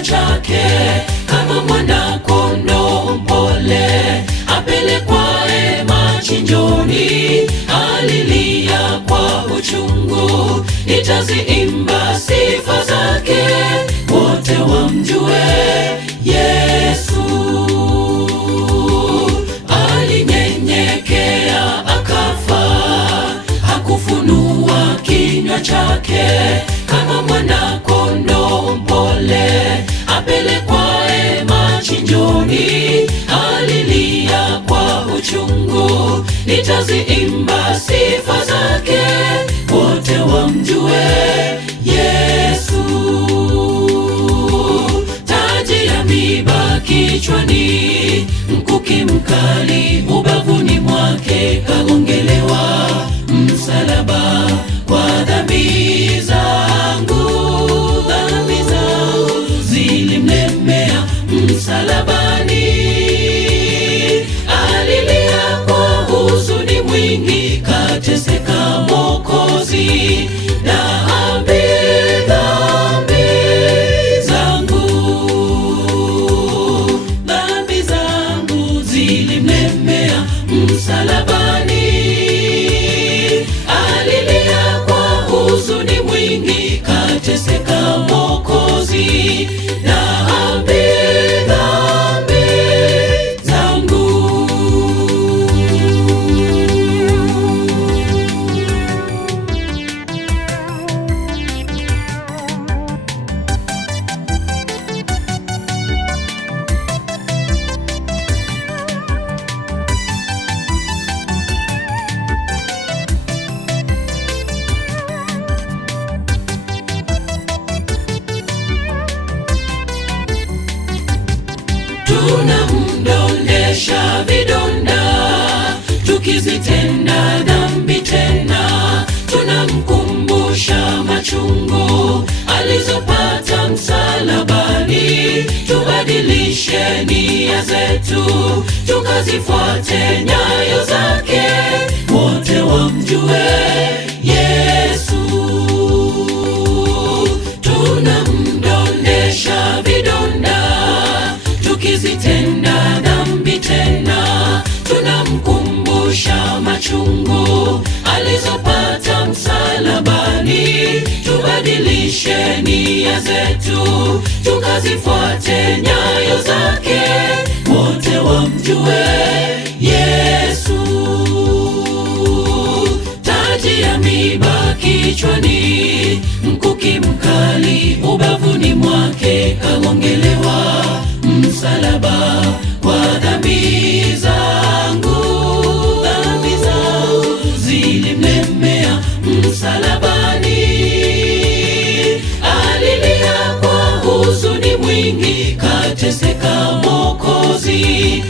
kinywa chake, kama mwana-kondoo mpole apelekwaye machinjoni. Alilia kwa uchungu, nitaziimba sifa zake, wote wamjue Yesu. Alinyenyekea akafa, hakufunua kinywa chake, kama mwana-kondoo mpole apelekwaye machinjoni. Alilia kwa uchungu, nitaziimba sifa zake, wote wamjue Yesu. Taji ya miiba kichwani, mkuki mkali ubavuni mwake, kagongelewa msalaba kwa dhambi zangu. Dhambi zangu zilimlemea msalabani. Alilia kwa huzuni mwingi, kateseka Mwokozi. Dhambi zangu zilimlemea msalabani. Alilia kwa huzuni mwingi, kateseka Mwokozi. Dhambi zangu. Tunamdondesha vidonda, tukizitenda dhambi tena. Tunamkumbusha machungu alizopata msalabani. Tubadilishe nia zetu, tukazifuate nyayo zake, wote wamjue Yesu. Tunamdondesha vidonda, tukizitenda dhambi tena. Tunamkumbusha machungu alizopata msalabani. Tubadilishe nia zetu, tukazifuate nyayo zake, wote wamjue Yesu. Taji ya miiba kichwani, mkuki mkali ubavuni mwake, kagongelewa msalaba kwa dhambi zangu. Dhambi zangu zilimlemea msalabani. Alilia kwa huzuni mwingi, kateseka Mwokozi.